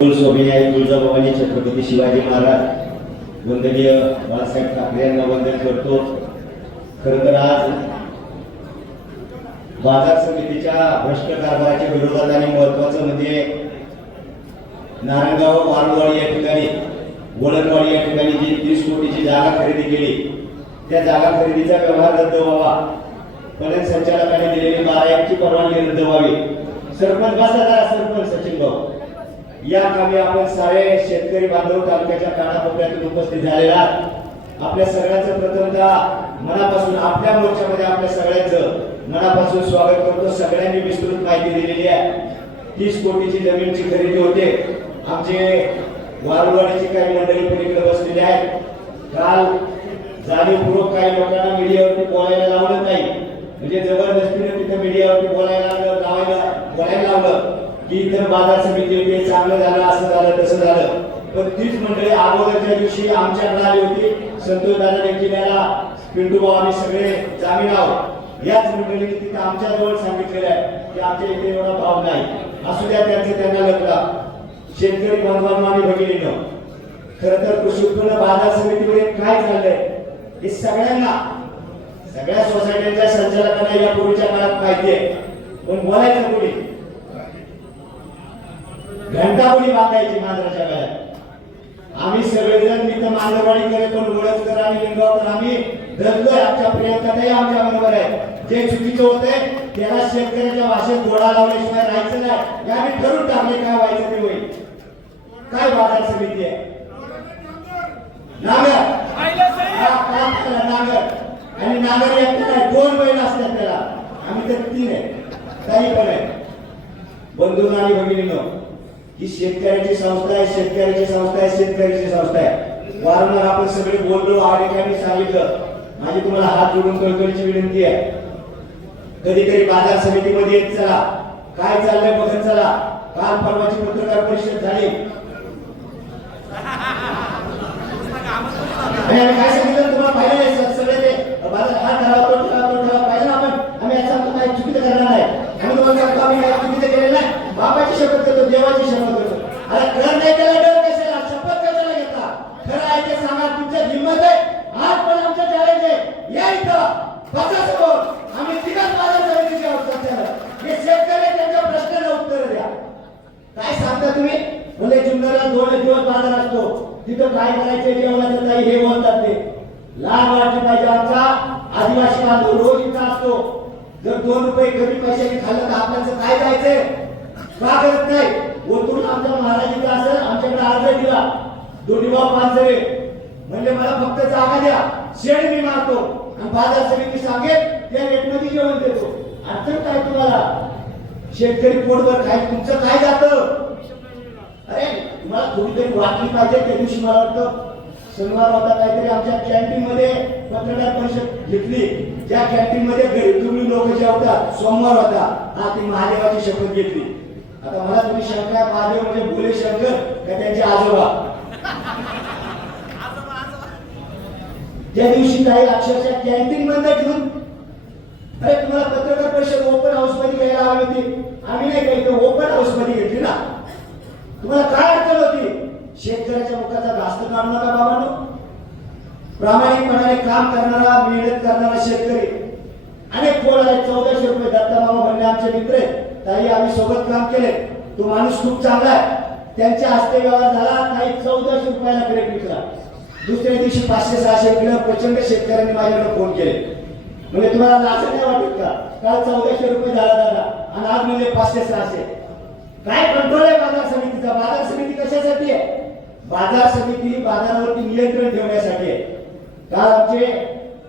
कुलस्वामी तुळजाभवानी छत्रपती शिवाजी महाराज. वंदनीय बाळासाहेब ठाकरे यांना वंदन करतो. खरं तर आज बाजार समितीच्या भ्रष्ट कारभाराच्या विरोधात आणि महत्वाचं म्हणजे नारायणगाव वारवाडी या ठिकाणी वळणवाडी या ठिकाणी जी तीस कोटीची जागा खरेदी केली त्या जागा खरेदीचा व्यवहार रद्द व्हावा. पणन संचालकाने दिलेली बारा एकची परवानगी रद्द व्हावी. सरपंच बसा सरपंच सचिन भाऊ. या कामी आपण सारे शेतकरी बांधव तालुक्याच्या कानाकोपऱ्यातून उपस्थित झालेला आपल्या सगळ्यांचं प्रथमतः मनापासून आपल्या मोर्चामध्ये आपल्या सगळ्यांचं मनापासून स्वागत करतो. सगळ्यांनी विस्तृत माहिती दिलेली आहे. तीस कोटीची जमीनची खरेदी होते. आमचे वारुवाडीची काही मंडळी पण इकडे बसलेली आहेत. काल जाणीवपूर्वक काही लोकांना मीडियावरती बोलायला लावलं नाही. म्हणजे जबरदस्तीने तिथे मीडियावरती बोलायला लावलं लावायला बोलायला लावलं. की इथं बाजार समिती होती चांगलं झालं असं झालं तसं झालं. पण तीच मंडळी अगोदरच्या दिवशी आमच्या आली होती. संतोष दादा देखील याला पिंटू भाऊ आम्ही सगळे जामीन आहोत. याच मंडळीने तिथं आमच्या जवळ सांगितलेलं आहे की आमच्या इथे एवढा भाव नाही. असू द्या त्यांचं त्यांना लग्न. शेतकरी बांधवांना आम्ही भगिनीनं खरं तर कृषी उत्पन्न बाजार समितीमध्ये काय चाललंय हे सगळ्यांना सगळ्या सोसायट्यांच्या संचालकांना या पूर्वीच्या काळात माहिती आहे. पण बोलायचं कोणी? घंटा बांधायची मांजराच्या गळ्यात. आम्ही सगळेजण मी तर मांजरवाडी करे पण ओळखकर आणि लिंगावकर आम्ही धरलोय आमच्या प्रियंकाताई आमच्या बरोबर आहे. जे चुकीचं होतंय त्याला शेतकऱ्याच्या भाषेत गोडा लावल्याशिवाय राहायचं नाही. आम्ही ठरवून टाकले काय व्हायचं ते होईल. काय बाजार समिती आहे? नागर. काम नागर. आणि नागर एकटा नाही दोन बैल असतात त्याला. आम्ही तर तीन आहे. काही पण आहे. बंधू आणि भगिनीनो ही शेतकऱ्याची संस्था आहे शेतकऱ्याची संस्था आहे शेतकऱ्याची संस्था आहे. वारंवार आपण सगळे बोललो ठिकाणी सांगितलं. माझी तुम्हाला हात जोडून कळकळीची विनंती आहे. कधी कधी बाजार समितीमध्ये येत चला. काय चाललंय बघत चला. काल परवाची पत्रकार परिषद झाली. काय सांगितलं? तुम्हाला सर सगळे ते. बाजार हा ठराव तो ठराव तो ठराव पाहिलं ना आपण आम्ही याचा अर्थ काही चुकीचं करणार नाही आम्ही तुम्हाला सांगतो आम्ही काही चुकीचं केलेलं नाही बापाची शपथ करतो देवाची शपथ करतो अरे खरं नाही त्याला डर कशाला शपथ कशाला घेता खरं आहे ते सांगा तुमच्या हिंमत आहे आज आमच्या चॅलेंज आहे या इथं बसा समोर आम्ही तिघच बाजार समितीची आहोत सध्याला हे शेतकरी त्यांच्या प्रश्नाला उत्तर द्या. काय सांगता तुम्ही? मुले जुन्नरला दोन दिवस बाजार असतो. तिथं काय करायचे जेवणाचं नाही हे बोलतात ते. लाभ वाटली पाहिजे आमचा. आदिवासी बांधव रोज इथं असतो. जर दोन रुपये कमी पैशाने खाल्लं तर आपल्याचं काय जायचंय? का करत नाही. ओतून आमचा महाराज इथं असेल आमच्याकडे अर्ज दिला. दोन्ही भाऊ पांचवे म्हणजे मला फक्त जागा द्या. शेड मी मारतो. आणि बाजार समिती सांगेल त्या रेटमध्ये जेवण देतो. अडचण काय तुम्हाला? शेतकरी पोटभर काय तुमचं काय जातं? अरे तुम्हाला थोडी वाटली पाहिजे त्या दिवशी मला वाटतं. शनिवार होता काहीतरी आमच्या कॅन्टीन मध्ये पत्रकार परिषद घेतली. ज्या कॅन्टीन मध्ये गरीब तुम्ही लोक जेवतात सोमवार होता हा ती महादेवाची शपथ घेतली. आता मला तुम्ही शंका महादेव म्हणजे भोले शंकर का त्यांचे आजोबा? त्या दिवशी काही अक्षरशः कॅन्टीन बंद ठेवून अरे तुम्हाला पत्रकार परिषद ओपन हाऊसमध्ये घ्यायला हवी होती. आम्ही नाही काही ओपन हाऊसमध्ये घेतली ना. तुम्हाला काय अडचण होती? शेतकऱ्याच्या मुखाचा घास्त काढू नका बाबांनो. प्रामाणिकपणाने काम करणारा मेहनत करणारा शेतकरी. अनेक फोन आहेत चौदाशे रुपये दत्ता मामा म्हणले आमचे मित्र आहेत. ताई आम्ही सोबत काम केले. तो माणूस खूप चांगला आहे. त्यांच्या हस्ते व्यवहार झाला. काही चौदाशे रुपयाला क्रेडिट विकला. दुसऱ्या दिवशी पाचशे सहाशे विकलं प्रचंड शेतकऱ्यांनी माझ्याकडे फोन केले. म्हणजे तुम्हाला लाच नाही वाटत का? काल चौदाशे रुपये झाला दादा आणि आज म्हणजे पाचशे सहाशे. काय कंट्रोल आहे बाजार समितीचा? बाजार समिती कशासाठी आहे? बाजार समिती बाजारावरती नियंत्रण ठेवण्यासाठी आहे. काल आमचे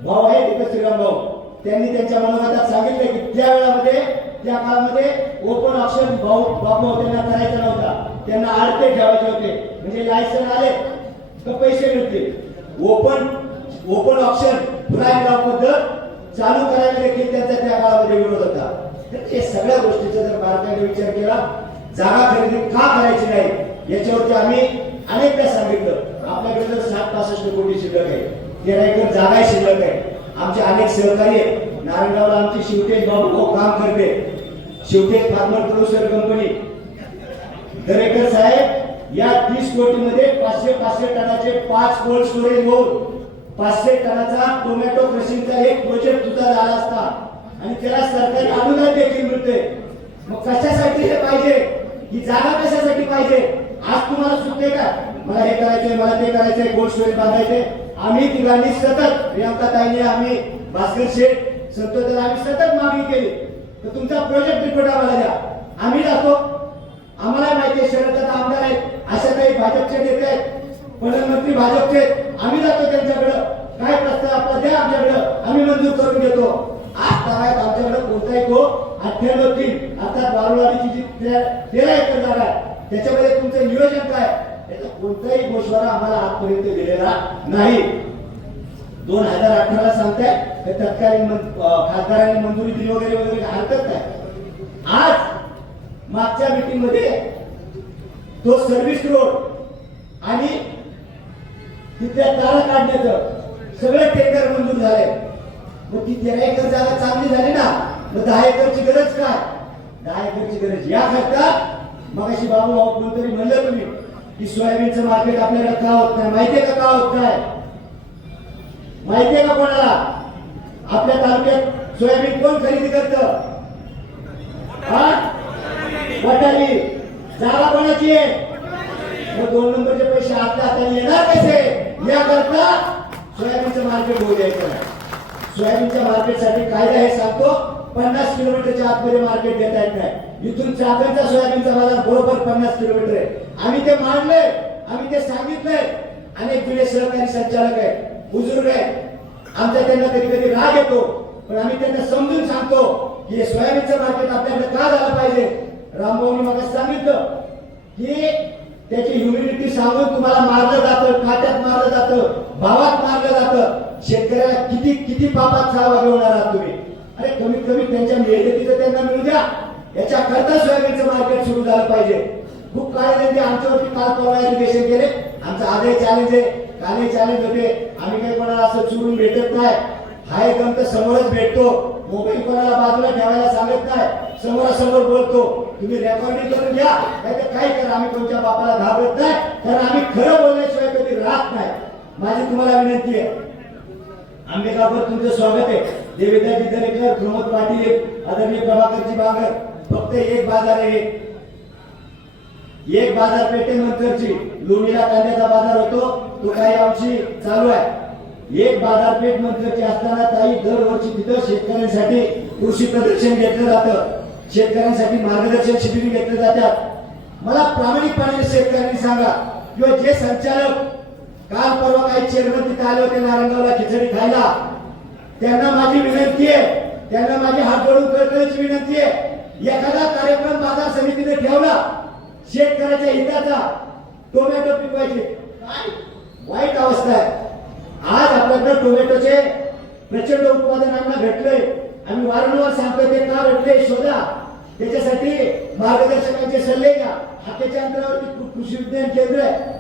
भाऊ आहेत तिथे श्रीराम भाऊ. त्यांनी त्यांच्या मनोगतात सांगितले की त्या वेळामध्ये त्या काळामध्ये ओपन ऑप्शन भाऊ बापू त्यांना करायचा नव्हता. त्यांना आडते ठेवायचे होते. म्हणजे लायसन आले तर पैसे मिळतील. Open open option prime law पद्धत चालू करायला देखील त्यांचा त्या काळामध्ये विरोध होता. तर हे सगळ्या गोष्टीचा जर भारताने विचार केला जागा खरेदी का करायची नाही याच्यावरती आम्ही अनेकदा सांगितलं. आपल्याकडे जर सात पासष्ट कोटी शिल्लक आहे. तेरा एकर जागा शिल्लक आहे. आमचे अनेक सहकारी आहेत. नारायणगावला आमची शिवतेज बाबू भाऊ काम करते. Shivtej farmer producer company Darekar साहेब या तीस कोटीमध्ये पाचशे पाचशे टनाचे पाच कोल्ड स्टोरेज होऊन पाचशे टनाचा टोमॅटो क्रशिंगचा एक प्रोजेक्ट सुद्धा झाला असता. आणि त्याला सरकारी अनुदान देखील मिळते मग कशासाठी हे पाहिजे? ही जागा कशासाठी पाहिजे? आज तुम्हाला सुटते का? मला हे करायचंय मला ते करायचंय कोल्ड स्टोरेज बांधायचे आम्ही तिघांनी सतत प्रियांका ताईने आम्ही भास्कर शेठ संतोष आम्ही सतत मागणी केली. तर तुमचा प्रोजेक्ट रिपोर्ट आम्हाला द्या. आम्ही जातो आम्हाला माहिती आहे शरद आमदार आहेत अशा काही भाजपचे नेते आहेत प्रधानमंत्री भाजपचे आम्ही जातो त्यांच्याकडं. काय प्रस्ताव आपला द्या आमच्याकडं. आम्ही मंजूर करून घेतो. आज तारायत आमच्याकडे कोणताही तो अठ्ठ्याण्णव तीन अर्थात बारुवाडीची जी तेरा एकर जागा आहे त्याच्यामध्ये तुमचं नियोजन काय याचा कोणताही गोषवारा आम्हाला आजपर्यंत दिलेला नाही. दोन हजार अठराला सांगताय तत्कालीन खासदारांनी मंजुरी दिली वगैरे वगैरे हरकत नाही. आज मागच्या मीटिंगमध्ये तो सर्व्हिस रोड आणि तिथल्या तारा काढण्याचं सगळं टेंडर मंजूर झाले मग ती तेरा एकर जागा चांगली झाली ना मग दहा एकरची गरज काय? दहा एकरची गरज. या करता मग अशी बाबू भाऊ कोणतरी म्हणलं तुम्ही की सोयाबीनचं मार्केट आपल्याला का होत नाही? माहितीये का का होत नाही? माहितीये का कोणाला? आपल्या तालुक्यात सोयाबीन कोण खरेदी करत? वटाली जागा कोणाची आहे? मग दोन नंबरचे पैसे आपल्या हाताने येणार कसे? याकरता सोयाबीनचं मार्केट होऊ द्यायचं नाही. सोयाबीनच्या मार्केटसाठी कायदा हे सांगतो पन्नास किलोमीटरच्या आतमध्ये मार्केट देता येत नाही. इथून चाकणचा सोयाबीनचा बाजार बरोबर पन्नास किलोमीटर आहे. आम्ही ते मांडले आम्ही ते सांगितलंय. अनेक जुने सहकारी संचालक आहे बुजुर्ग आहे आमचा त्यांना कधी कधी राग येतो पण आम्ही त्यांना समजून सांगतो की हे सोयाबीनचं मार्केट आपल्याकडे का झालं पाहिजे? रामभाऊनी मला सांगितलं की त्याची ह्युमिडिटी सांगून तुम्हाला मारलं जातं काट्यात मारलं जातं भावात मारलं जातं. शेतकऱ्याला किती किती पापात सहभागी होणार आहात तुम्ही? अरे कमीत कमी त्यांच्या मेहनतीचं त्यांना मिळू द्या. याच्या करता सोयाबीनचं मार्केट सुरू झालं पाहिजे. खूप काळ त्यांनी आमच्यावरती काल परवा एज्युकेशन केले. आमचं आजही चॅलेंज आहे. कालही चॅलेंज होते. आम्ही काही कोणाला असं चुरून भेटत नाही. हा एक तर समोरच भेटतो. मोबाईल कोणाला बाजूला ठेवायला सांगत नाही. समोरासमोर बोलतो तुम्ही रेकॉर्डिंग करून घ्या नाही तर काय करा आम्ही कोणत्या बापाला घाबरत नाही कारण आम्ही खरं बोलल्याशिवाय कधी राहत नाही. माझी तुम्हाला विनंती आहे. आंबेगावकर तुमचं स्वागत आहे. देविता दरेकर प्रमोद पाटील आदरणीय प्रभाकरजी बागर फक्त एक बाजार आहे. एक बाजारपेठेनंतरची लोणीला कांद्याचा बाजार होतो तो काही आमची चालू आहे. एक बाजारपेठ नंतरची असताना ताई दरवर्षी तिथं शेतकऱ्यांसाठी कृषी प्रदर्शन घेतलं जातं. शेतकऱ्यांसाठी मार्गदर्शन शिबिर घेतले जातात. मला प्रामाणिकपणे शेतकऱ्यांनी सांगा किंवा जे संचालक काल परवा काही चेअरमन तिथे आले होते नारंगावला खिचडी खायला त्यांना माझी विनंती आहे त्यांना माझी हात जोडून करण्याची विनंती आहे एखादा कार्यक्रम बाजार समितीने ठेवला शेतकऱ्याच्या हिताचा टोमॅटो पिकवायचे. काय? वाईट अवस्था आहे. आज आपल्याकडे टोमॅटोचे प्रचंड उत्पादन आम्हाला भेटलंय. आम्ही वारंवार सांगतो ते का रडले शोधा. त्याच्यासाठी मार्गदर्शकांचे सल्ले घ्या. हाताच्या अंतरावरती कृषी विज्ञान केंद्र आहे.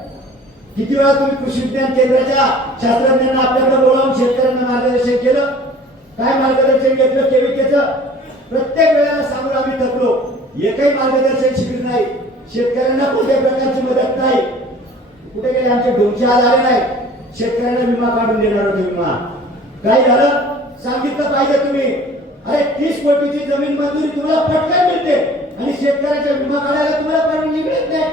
किती वेळा तुम्ही कृषी विज्ञान केंद्राच्या शास्त्रज्ञांना आपल्याकडे बोलावून शेतकऱ्यांना मार्गदर्शन केलं? काय मार्गदर्शन घेतलं? केविकेचं? प्रत्येक वेळेला सांगून आम्ही थकलो. एकही मार्गदर्शन शिबिर नाही. शेतकऱ्यांना कोणत्या प्रकारची मदत नाही. कुठे गेले? आमचे ढोंगचे आज आले नाही शेतकऱ्यांना विमा काढून देणार होते विमा. काय झालं? सांगितलं पाहिजे तुम्ही. अरे तीस कोटीची जमीन मंजुरी तुम्हाला पटकन मिळते. आणि शेतकऱ्याच्या विमा काढायला तुम्हाला परवानगी मिळत नाही.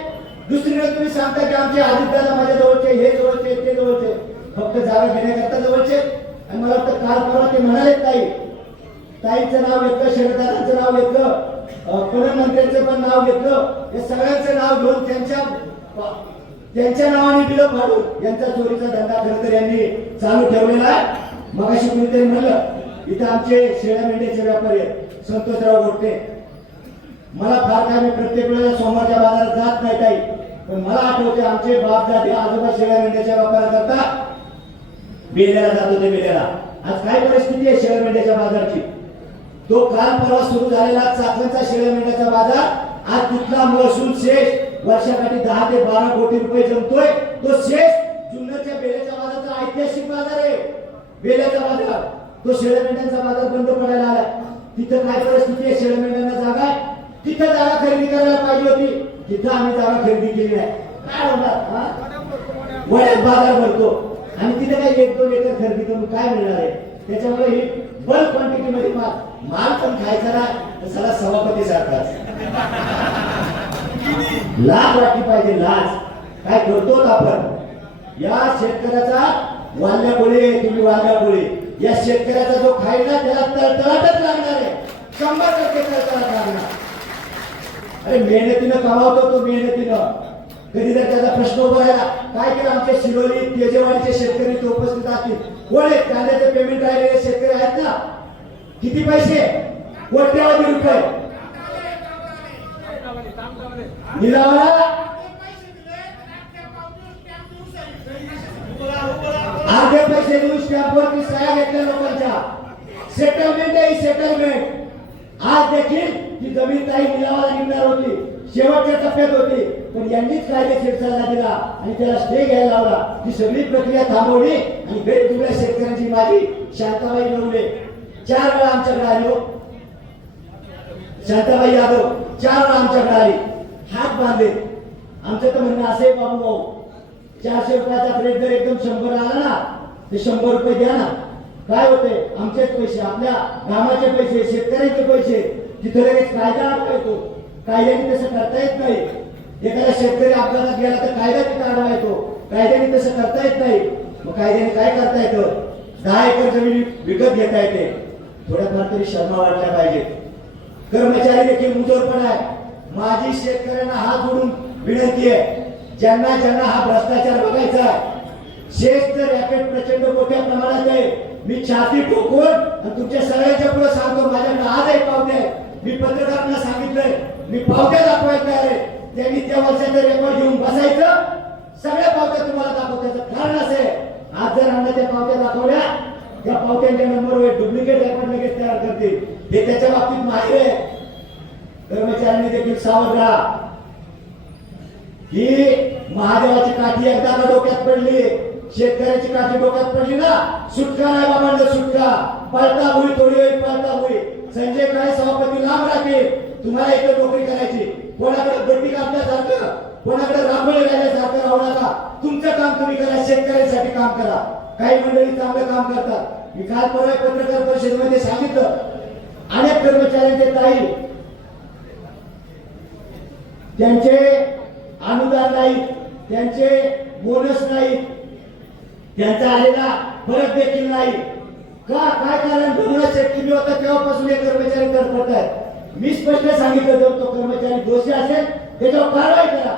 दुसरीकडे तुम्ही सांगता की आमचे आदित्यला माझ्या जवळचे हे जवळचे ते जवळचे. फक्त जागा घेण्याकरता जवळचे. आणि मला वाटतं काल परवा ते म्हणाले ताई ताईचं नाव घेतलं शरदादांचं नाव घेतलं अं, प्रधानमंत्र्यांचं पण नाव घेतलं. हे सगळ्यांचं नाव घेऊन त्यांच्या त्यांच्या नावाने बिलं फाडून यांचा चोरीचा धंदा खरं तर यांनी चालू ठेवलेला आहे. मगाशी कुणीतरी म्हणलं इथं आमचे शेळ्या मेंढ्याचे व्यापारी आहेत. संतोषराव गोटे मला फार काय मी प्रत्येक वेळेला सोमवारच्या बाजारात जात नाही काही पण मला आठवते आमचे बाप दादे आजोबा शेळ्या मेंढ्याच्या व्यापाराकरता बेल्याला जात होते बेल्याला आज काय परिस्थिती आहे शेळ्या मेंढ्याच्या बाजारची? तो काल परवा सुरू झालेला चाकणचा शेळ्या मेंढ्याचा बाजार आज तिथला महसूल शेष वर्षाकाठी दहा ते बारा कोटी रुपये जमतोय. तो शेष जुन्नरच्या बेल्याच्या बाजारचा ऐतिहासिक बाजार आहे. बेल्याचा बाजार. तो शेळ्या मेंढ्यांचा बाजार बंद पडायला आला. तिथं काय परिस्थिती आहे? शेळ्या मेंढ्यांना जागा आहे? तिथं जागा खरेदी करायला पाहिजे होती. तिथं आम्ही जागा खरेदी केली आहे काय होणार वड्यात बाजार भरतो. आणि तिथे काय एक दोन एकर खरेदी करून काय मिळणार आहे? त्याच्यामुळे ही बल्क क्वांटिटी मध्ये माल माल पण खायचा ना तर सगळा सभापती सारखा. लाज वाटली पाहिजे लाज काय करतो आपण? या शेतकऱ्याचा वाल्या गोळी तुम्ही वाल्या गोळी. या शेतकऱ्याचा जो खाईल ना त्याला तळतळाटच लागणार आहे. शंभर टक्के तळतळाट लागणार. अरे मेहनतीनं कमावतो तो मेहनतीनं. कधी जर त्याचा प्रश्न उभा राहिला काय केलं आमच्या शिरोली तेजेवाडीचे शेतकरी इथे उपस्थित असतील? कोण आहेत? कांद्याचे पेमेंट राहिलेले शेतकरी आहेत ना? किती पैसे? कोट्यावधी रुपये. निलावाला अर्धे स्टॅम्पवरती सह्या घेतल्या लोकांच्या. सेटलमेंट आहे सेटलमेंट आज देखील ती जमीन काही निलावाला निघणार होती. शेवटच्या टप्प्यात होती. पण यांनीच कायदेशीर सल्ला दिला आणि त्याला स्टे घ्यायला लावला. ही सगळी प्रक्रिया थांबवली आणि वेगवेगळ्या शेतकऱ्यांची माझी शांताबाई नवले. चार वेळा आमच्याकडे आलो हो. शांताबाई यादव चार वेळा आमच्याकडे आली. हात बांधले. आमचं तर म्हणणं असे बाबू भाऊ चारशे रुपयाचा ब्रेक जर एकदम शंभर आला ना. ते शंभर रुपये द्या ना. काय होते आमचेच पैसे आपल्या कामाचे पैसे शेतकऱ्यांचे पैसे. तिथे लगेच कायदा अडका येतो. कायद्याने तसं करता येत नाही. एखादा शेतकरी अपघातात गेला तर कायदा तिथे अडवा येतो. कायद्याने तसं करता येत नाही. मग कायद्याने काय करता येतं? दहा एकर जमीन विकत घेता येते. थोड्याफार तरी शर्मा वाटल्या पाहिजे कर्मचारी देखील मुजोरपण आहे. माझी शेतकऱ्यांना हात जोडून विनंती आहे. ज्यांना ज्यांना हा भ्रष्टाचार बघायचा आहे शेष रॅकेट प्रचंड मोठ्या प्रमाणात आहे. मी छाती ठोकून आणि तुमच्या सगळ्यांच्या पुढे सांगतो माझ्या आहे पावते मी पत्रकारांना सांगितलंय मी पावत्या दाखवायला तयार आहे. त्यांनी त्या वर्षाचं रेकॉर्ड घेऊन बसायचं. सगळ्या पावत्या तुम्हाला दाखवत्याचं कारण असे आहे. आज जर आम्हाला त्या पावत्या दाखवल्या त्या पावत्यांच्या नंबरवर डुप्लिकेट रेकॉर्ड लगेच तयार करतील. हे त्याच्या बाबतीत माहिती आहे. कर्मचाऱ्यांनी देखील सावध राहा. ही महादेवाची काठी एकदा डोक्यात पडली शेतकऱ्याची काठी डोक्यात पडली ना सुटका नाही बाबांना सुटका. पळता होई थोडी होईल पळता होई. संजय काळे सभापती लांब राहतील? तुम्हाला इथं नोकरी करायची. कोणाकडे गड्डी कापल्यासारखं कोणाकडे राबवले राहिल्यासारखं राहू नका तुमचं काम तुम्ही करा शेतकऱ्यांसाठी काम करा. काही मंडळी चांगलं काम करतात. मी काल परवा पत्रकार परिषदेमध्ये सांगितलं. अनेक कर्मचाऱ्यांचे ताई त्यांचे अनुदान नाही त्यांचे बोनस नाही त्यांचा आलेला फरक देखील नाही. का? काय कारण? बघूनच शेतकरी होता तेव्हापासून हे कर्मचारी करत आहेत मी स्पष्ट सांगितलं जर तो कर्मचारी दोषी असेल त्याच्यावर कारवाई करा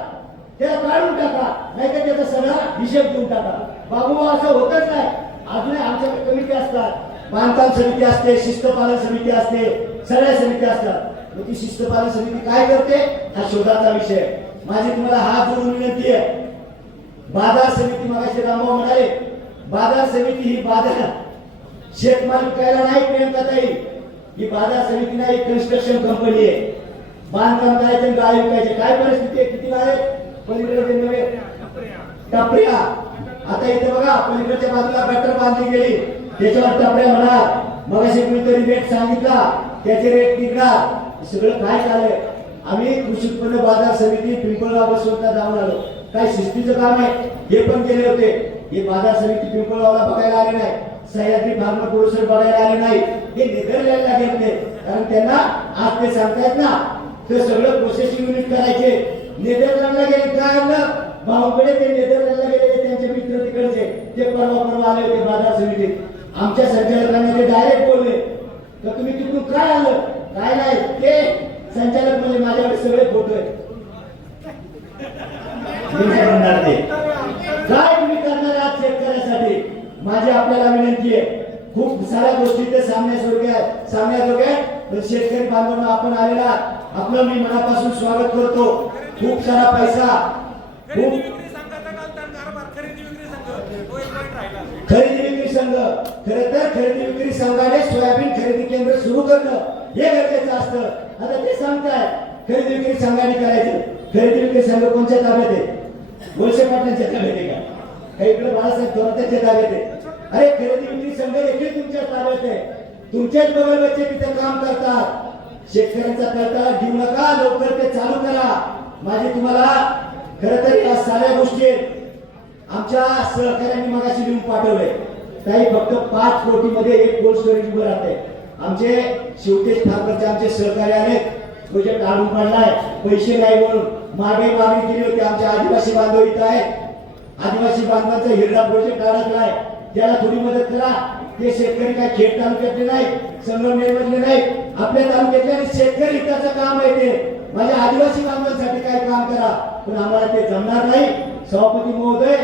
त्याला काढून टाका नाही तर त्याचा सगळा हिशेब देऊन टाका. बाबू असं होतच नाही. अजूनही आमच्याकडे कमिटी असतात. बांधकाम समिती असते शिस्तपालन समिती असते सगळ्या समिती असतात. मग ती शिस्तपालन समिती काय करते? हा शोधाचा विषय. माझी तुम्हाला हा जोडून विनंती आहे. बाजार समिती मागाशी रामभाऊ म्हणाले बाजार समिती ही बाजार. शेतमाल विकायला नाही प्रियंकाताई ही बाजार समिती नाही कन्स्ट्रक्शन कंपनी आहे. बांधकाम करायचे गाय विकायचे. काय परिस्थिती आहे? किती गाळे? पलीकडे नव्हे टपऱ्या. आता इथे बघा पलीकडच्या बाजूला गटर बांधली गेली. त्याच्यावर टपऱ्या म्हणा. मग असे कुणीतरी रेट सांगितला. त्याचे रेट निघणार. सगळं काय झालंय आम्ही कृषी उत्पन्न बाजार समिती पिंपळगाव बसवता जाऊन आलो. काय शिस्तीचं काम आहे? हे पण केले होते. हे बाजार समिती पिंपळगावला बघायला आले नाही. सह्याद्री फार्मर प्रोड्युसर बघायला आले नाही. हे नेदरलँडला घेतले कारण त्यांना आज ते सांगतायत ना ते सगळं प्रोसेसिंग युनिट करायचे. नेदरलँडला गेले काय आणलं भाऊकडे ते नेदरलँडला गेले त्यांचे मित्र तिकडचे. ते परवा परवा आले होते बाजार समितीत. आमच्या संचालकांनी ते डायरेक्ट बोलले. तर तुम्ही तिकडून काय आलं? काय नाही. ते संचालक म्हणजे माझ्याकडे सगळे फोटो आहेत. काय म्हणणार ते काय तुम्ही करणार आहात शेतकऱ्यासाठी माझी आपल्याला विनंती आहे खूप साऱ्या गोष्टी ते सामन्याजोग्या आहेत सामन्याजोग्या पण शेतकरी बांधवांना आपण आलेला. आपलं मी मनापासून स्वागत करतो. खूप सारा पैसा खरेदी खूप खरेदी विक्री संघ. खरं तर खरेदी विक्री संघाने सोयाबीन खरेदी केंद्र सुरू करणं हे गरजेचं असतं. आता ते सांगताय खरेदी विक्री संघाने करायचं. खरेदी विक्री संघ कोणत्या ताब्यात आहे? वळसे पाटलांच्या ताब्यात आहे का? काही इकडे बाळासाहेब थोरातांच्या ताब्यात आहे? अरे खरेदी विक्री संघ देखील तुमच्या ताब्यात आहे. तुमच्याच बगल बच्चे तिथे काम करतात. शेतकऱ्यांचा करता घेऊ नका लवकर ते चालू करा. माझी तुम्हाला खरं तर या साऱ्या गोष्टी आहेत. आमच्या सहकार्यांनी मगाशी लिहून पाठवलंय. काही फक्त पाच कोटीमध्ये एक कोल्ड स्टोरेज उभं राहते आमचे शिवतेश ठाकरचे आमचे सहकारी आहेत. प्रोजेक्ट आणून पडलाय. पैसे नाही म्हणून. मागे मागणी केली होती आमच्या आदिवासी बांधव इथं आहेत. आदिवासी बांधवांचा हिरडा प्रोजेक्ट अडकलाय. त्याला थोडी मदत करा. ते शेतकरी काय खेड तालुक्यातले नाही संगमनेर मधले नाही. आपल्या तालुक्यातले आणि शेतकरी हिताचं काम आहे ते. माझ्या आदिवासी बांधवांसाठी काय काम करा. पण आम्हाला ते जमणार नाही. सभापती महोदय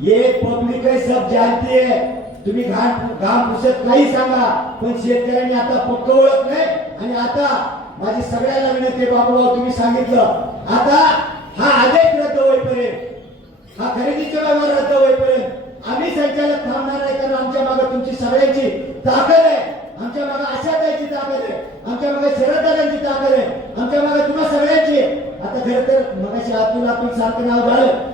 ये पब्लिक है सब जानती है. तुम्ही घाण घाम पुसत नाही सांगा. पण शेतकऱ्यांनी आता पक्क नाही. आणि आता माझी सगळ्यांना विनंती आहे बाबूराव तुम्ही सांगितलं. आता हा आदेश हा खरेदीच्या व्यवहार रद्द होईपर्यंत. आम्ही संचालक थांबणार नाही कारण आमच्या मागे तुमची सगळ्यांची ताकद आहे. आमच्या मागे आशाताईची ताकद आहे. आमच्या मागे शरददादांची ताकद आहे. आमच्या मागे तुम्हा सगळ्यांची. आता खरं तर मगाशी अब्दुल आपण सारखं नाव झालं.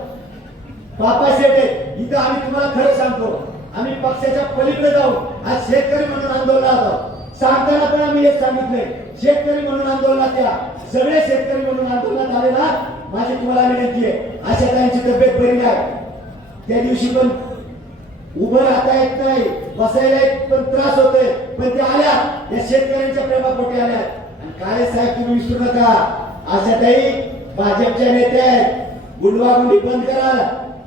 बापा शेटे इथं आम्ही तुम्हाला खरं सांगतो. आम्ही पक्षाच्या पलीकडे जाऊ. आज शेतकरी म्हणून आंदोलनात आहोत. सांगताना पण आम्ही हे सांगितले शेतकरी म्हणून आंदोलनात या. सगळे शेतकरी म्हणून आंदोलनात आले ना माझी तुम्हाला विनंती आहे अशा त्यांची तब्येत बरी नाही. त्या दिवशी पण उभं राहता येत नाही बसायला पण त्रास होतोय. पण ते आल्या या शेतकऱ्यांच्या प्रेमापोटी आल्या. आणि काय साहेब तुम्ही विसरू नका. अशा ताई भाजपच्या नेत्या आहेत. गुंडवागुंडी बंद करा.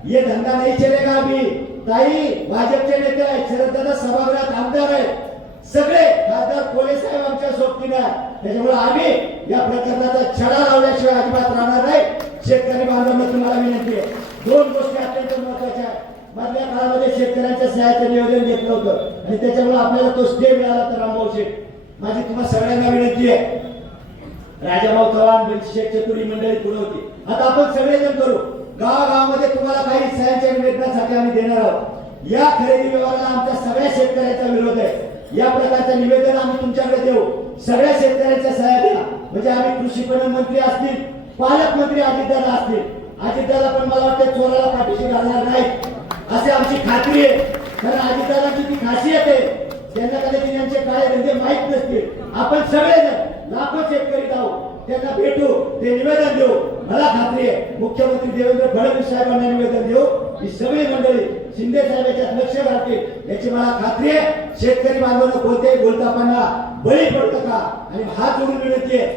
ये धंदा नाही चलेगा आम्ही ताई भाजपचे नेते आहेत. शरददादा सभागृहात आमदार आहेत. सगळे खासदार कोले साहेब आमच्या सोबतीने त्याच्यामुळे आम्ही या प्रकरणाचा छडा लावल्याशिवाय अजिबात राहणार नाही. शेतकरी बांधवांना तुम्हाला विनंती आहे. दोन गोष्टी अत्यंत महत्त्वाच्या मधल्या काळामध्ये शेतकऱ्यांच्या सहाय्याचं नियोजन घेतलं होतं. आणि त्याच्यामुळे आपल्याला तो स्टे मिळाला तर रामभाऊ शेठ. माझी तुम्हा सगळ्यांना विनंती आहे. राजाभाऊ चव्हाण बंशी शेठ चतुरी मंडळी पुढे होती. आता आपण सगळेजण करू. गावागावामध्ये तुम्हाला काही सहाय्याच्या निवेदनासाठी आम्ही देणार आहोत. या खरेदी व्यवहाराला आमच्या सगळ्या शेतकऱ्यांचा विरोध आहे. या प्रकारचं निवेदन आम्ही तुमच्याकडे देऊ. सगळ्या शेतकऱ्यांच्या सहाय्या द्या म्हणजे आम्ही कृषी पणन मंत्री असतील पालकमंत्री अजितदादा असतील अजितदादा पण मला वाटतं चोराला पाठीशी घालणार नाही अशी आमची खात्री आहे. कारण अजितदादाची ती खासियत आहे. त्यांना कदाचित यांचे काळे धंदे माहीत नसतील. आपण सगळेजण लाखो शेतकरी जाऊ त्यांना भेटू ते निवेदन देऊ. मला खात्री आहे मुख्यमंत्री देवेंद्र फडणवीस साहेबांना निवेदन देऊ. ही सगळी मंडळी शिंदे साहेब याच्यात लक्ष घालतील याची मला खात्री आहे. शेतकरी बांधवांना कोणत्याही बोलतापणा बळी पडतो का आणि हात जोडून विनंती आहे.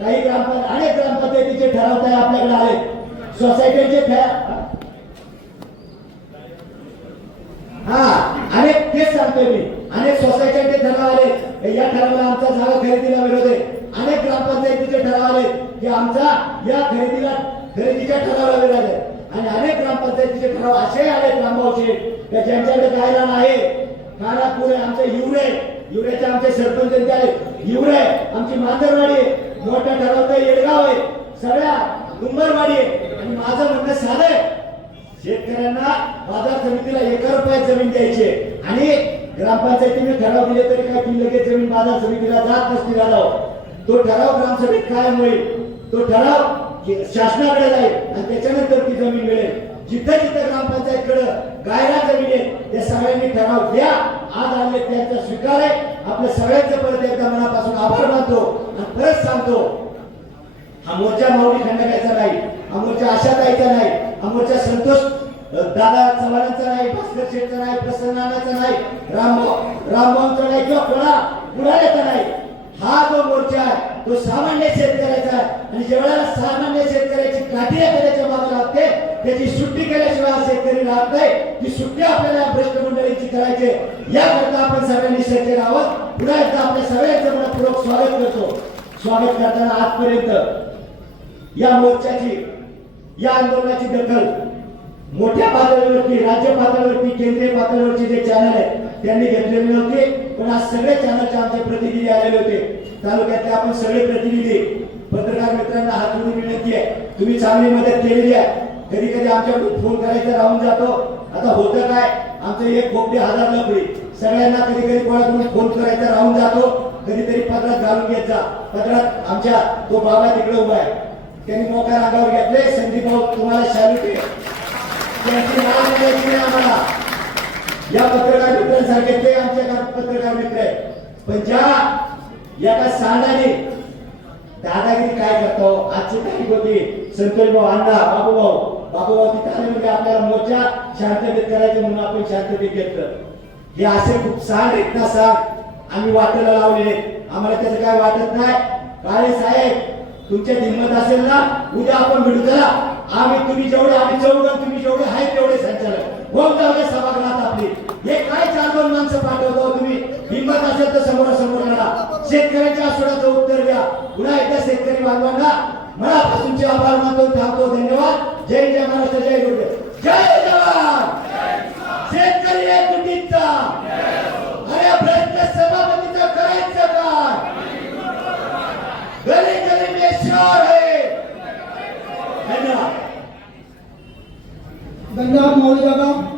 काही ग्रामपंचायत अनेक ग्रामपंचायतीचे ठराव तयार आपल्याकडे आले. सोसायटीचे हा अनेक तेच सांगतोय मी. अनेक सोसायटीचे ठराव आले. या ठरावाला आमचा जागा खरेदीला विरोध आहे. अनेक ग्रामपंचायतीचे ठराव आले. की आमचा या खरेदीला खरेदीच्या ठरावाला विरोध आहे. आणि अनेक ग्रामपंचायतीचे ठराव असे आले रामभाऊचे की ज्यांच्याकडे गायला नाही. कानापूर आहे आमचे हिवरे हिवऱ्याचे आमचे सरपंच त्यांचे आहेत युवरे आमची मांजरवाडी आहे. मोठा ठराव तर येडगाव आहे. सगळ्या डुंबरवाडी आहे. आणि माझं म्हणणं साधं आहे. शेतकऱ्यांना बाजार समितीला एका रुपयात जमीन द्यायची आणि ग्रामपंचायतीने ठराव दिले तरी काय ती लगेच जमीन बाजार समितीला जात नसती तो ठराव ग्रामसभेत कायम होईल. तो ठराव शासनाकडे जाईल आणि त्याच्यानंतर ती जमीन मिळेल. जिथं जिथं ग्रामपंचायतकडे गायला जमीन आहे त्या सगळ्यांनी ठराव द्या. आज आणले त्यांचा स्वीकार आहे. आपल्या सगळ्यांचं परत एकदा मनापासून आभार मानतो आणि परत सांगतो हा मोर्चा माऊली खंडकायचा नाही हा मोर्चा आशा नाही हा मोर्चा संतोष दादा चव्हाणांचा नाही भास्कर शेठचा नाही प्रसन्नाचा नाही राम रामभाऊंचा नाही किंवा कोणा कुणालाचा नाही. हा तो सामान्य शेतकऱ्याचा आणि ज्यावेळेला सामान्य शेतकऱ्याची काठी त्याच्यामागे लागते त्याची सुट्टी केल्याशिवाय शेतकरी राहत नाही. ती सुट्टी आपल्याला भ्रष्ट मंडळीची करायची. आहे. याकरता आपण सगळ्यांनी सज्ज राहावं पुन्हा एकदा आपल्या सगळ्यांचं मनपूर्वक स्वागत करतो. स्वागत करताना आजपर्यंत या मोर्चाची या आंदोलनाची दखल मोठ्या पातळीवरती राज्य पातळीवरती केंद्रीय पातळीवरची जे चॅनल आहेत त्यांनी घेतलेले नव्हते. पण आज सगळे चॅनलचे आमचे प्रतिनिधी आलेले होते. तालुक्यातले आपण सगळे प्रतिनिधी पत्रकार मित्रांना हात जोडून विनंती आहे. तुम्ही चांगली मदत केलेली आहे. कधी कधी आमच्याकडून फोन करायचा राहून जातो. आता होतं काय? आमचं एक खोपटे हजार लपडी सगळ्यांना कधी कधी कोणाकडून फोन करायचा राहून जातो. कधीतरी पत्रात घालून घेत जा. पत्रात आमच्या तो बाबा तिकडे उभा आहे. त्यांनी मोठ्या रागावर घेतले. संदीप भाऊ तुम्हाला शालू आहे आम्हाला. या पत्रकार मित्रांसारखे ते आमच्या पत्रकार मित्र आहे पण ज्या एका सांडाने दादागिरी काय करतो? आजची तारीख होती. संतोष भाऊ अण्णा बाबू भाऊ. बाबू भाऊ तिथे आले म्हणजे आपल्याला मोर्चा शांततेत करायचे म्हणून आपण शांततेत घेतलं हे असे खूप सांग आहेत ना सांग आम्ही वाटेला लावलेले. आम्हाला त्याचं काय वाटत नाही? काळे साहेब तुमच्या हिंमत असेल ना उद्या आपण भेटू चला आम्ही तुम्ही जेवढे आम्ही जेवढं तुम्ही जेवढे आहेत तेवढे संचालक. होऊन जाऊ सभागृहात आपली? हे काय चार दोन माणसं पाठवतो तुम्ही? हिंमत असेल तर समोरासमोर लढा. शेतकऱ्याच्या आसोडाचं उत्तर द्या. पुन्हा एकदा शेतकरी बांधवांना मनापासूनचे आभार मानतो थांबतो. धन्यवाद. जय जय महाराष्ट्र जय गुरु जय जवान! शेतकरी एक कुटीचा अरे प्रयत्न सभापतीचा करायचं काय? गली गली में शोर है. धन्यवाद. धन्यवाद मौली बाबा.